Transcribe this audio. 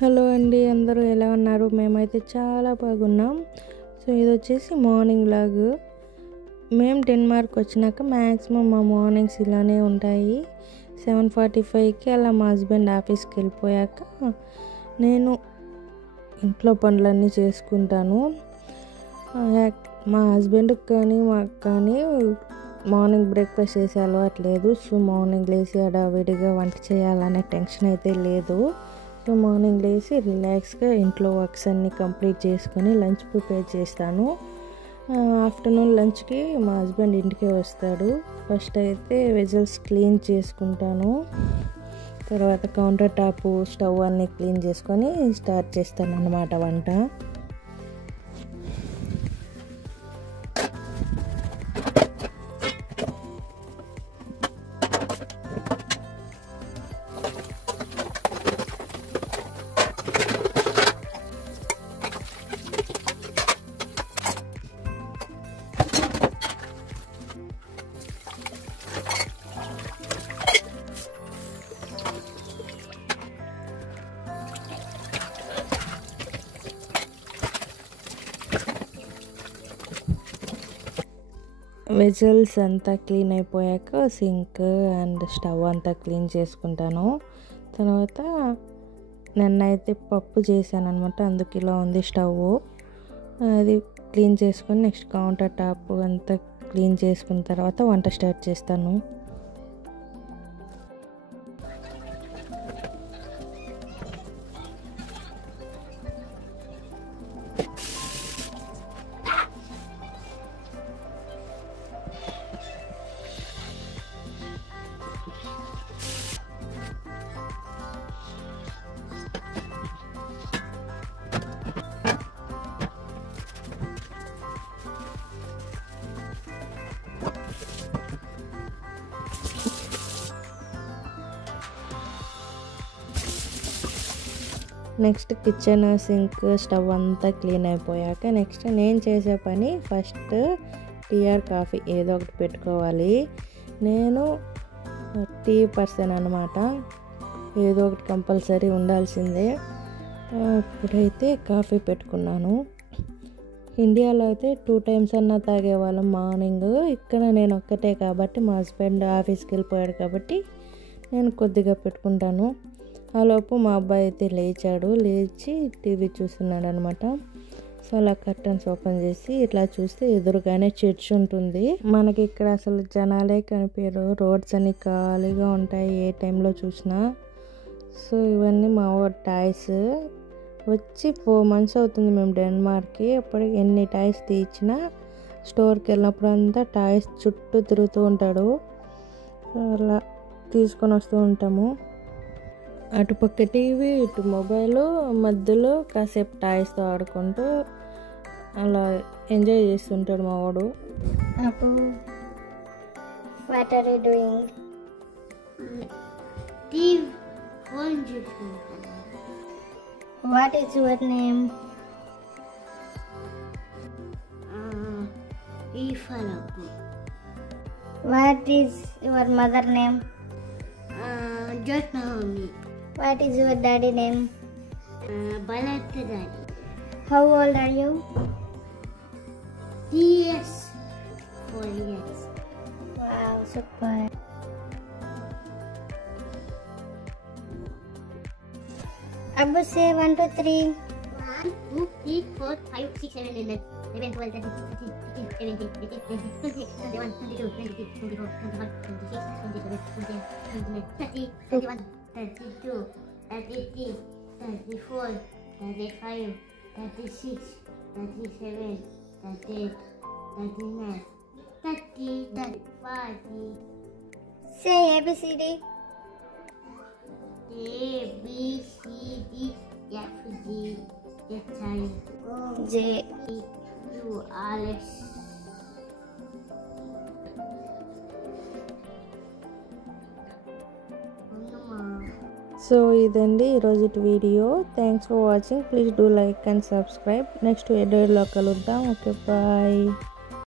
Hello అండి, అందరూ ఎలా ఉన్నారు? మేమైతే చాలా బాగున్నాం. సో ఇది వచ్చేసి మార్నింగ్ వ్లాగ్. మేము డెన్మార్క్ వచ్చినాక మ్యాక్సిమం మా మార్నింగ్స్ ఇలానే ఉంటాయి. 7:45కి అలా మా హస్బెండ్ ఆఫీస్కి వెళ్ళిపోయాక నేను ఇంట్లో పనులన్నీ చేసుకుంటాను. మా హస్బెండ్కి కానీ మాకు కానీ మార్నింగ్ బ్రేక్ఫాస్ట్ చేసే అలవాటు లేదు. సో మార్నింగ్ లేచి హడావిడిగా వంట చేయాలనే టెన్షన్ అయితే లేదు. సో మార్నింగ్ లేచి రిలాక్స్గా ఇంట్లో వర్క్స్ అన్నీ కంప్లీట్ చేసుకొని లంచ్ ప్రిపేర్ చేస్తాను. ఆఫ్టర్నూన్ లంచ్కి మా హస్బెండ్ ఇంటికే వస్తాడు. ఫస్ట్ అయితే వెజల్స్ క్లీన్ చేసుకుంటాను. తర్వాత కౌంటర్ టాప్, స్టవ్ అన్నీ క్లీన్ చేసుకొని స్టార్ట్ చేస్తాను అన్నమాట వంట. వెజల్స్ అంతా క్లీన్ అయిపోయాక సింక్ అండ్ స్టవ్ అంతా క్లీన్ చేసుకుంటాను. తర్వాత నిన్నైతే పప్పు చేశాను అనమాట, అందుకు ఇలా ఉంది స్టవ్. అది క్లీన్ చేసుకొని నెక్స్ట్ కౌంటర్ టాప్ అంతా క్లీన్ చేసుకున్న తర్వాత వంట స్టార్ట్ చేస్తాను. నెక్స్ట్ కిచెన్, సింక్, స్టవ్ అంతా క్లీన్ అయిపోయాక నెక్స్ట్ నేను చేసే పని ఫస్ట్ టీ ఆర్ కాఫీ ఏదో ఒకటి పెట్టుకోవాలి. నేను టీ పర్సన్ అనమాట, ఏదో ఒకటి కంపల్సరీ ఉండాల్సిందే. ఇప్పుడైతే కాఫీ పెట్టుకున్నాను. ఇండియాలో అయితే 2 times అన్నా తాగేవాళ్ళం మార్నింగ్. ఇక్కడ నేను ఒక్కటే కాబట్టి మా హస్బెండ్ ఆఫీస్కి వెళ్ళిపోయాడు కాబట్టి నేను కొద్దిగా పెట్టుకుంటాను. ఆలోపు మా అబ్బాయి అయితే లేచి టీవీ చూస్తున్నాడు అనమాట. సో అలా కర్టన్స్ ఓపెన్ చేసి ఇట్లా చూస్తే ఎదురుగానే చర్చ్ ఉంటుంది. మనకి ఇక్కడ అసలు జనాలే కనిపించరు, రోడ్స్ అన్ని ఖాళీగా ఉంటాయి ఏ టైంలో చూసినా. సో ఇవన్నీ మా టాయ్స్. వచ్చి 4 months అవుతుంది మేము డెన్మార్క్కి. అప్పటికి ఎన్ని టాయ్స్ తీర్చినా స్టోర్కి వెళ్ళినప్పుడు అంతా టాయ్స్ చుట్టూ తిరుగుతూ ఉంటాడు. సో అలా తీసుకొని వస్తూ ఉంటాము. అటుపక్క టీవీ, ఇటు మొబైల్, మధ్యలో కాసేపు టాయ్స్తో ఆడుకుంటూ అలా ఎంజాయ్ చేస్తుంటాడు మా వాడు. Abu, what are you doing? Steve, What is your name? Ifalaku. What is your mother name? Just Naomi. What is your daddy name? Balatadari. How old are you? Yes. 4 years. Wow, super. Abu, say 1, 2, 3. 1, 2, 3, 4, 5, 6, 7, 8, 11, 12, 13, 14, 15, 17, 18, 19, 20, 21, 22, 23, 24, 25, 26, 27, 28, 29, 30, 31, 32, 33, 34, 35, 36, 37, 38, 39, 30, 35. Say ABCD. A, B, C, D, F, G, H, I, J. E, Q, R, S. So ఇదండి ఈరోజు video. Thanks for watching. Please do like and subscribe. Next వీడియోలో కలుద్దాం. Okay, bye.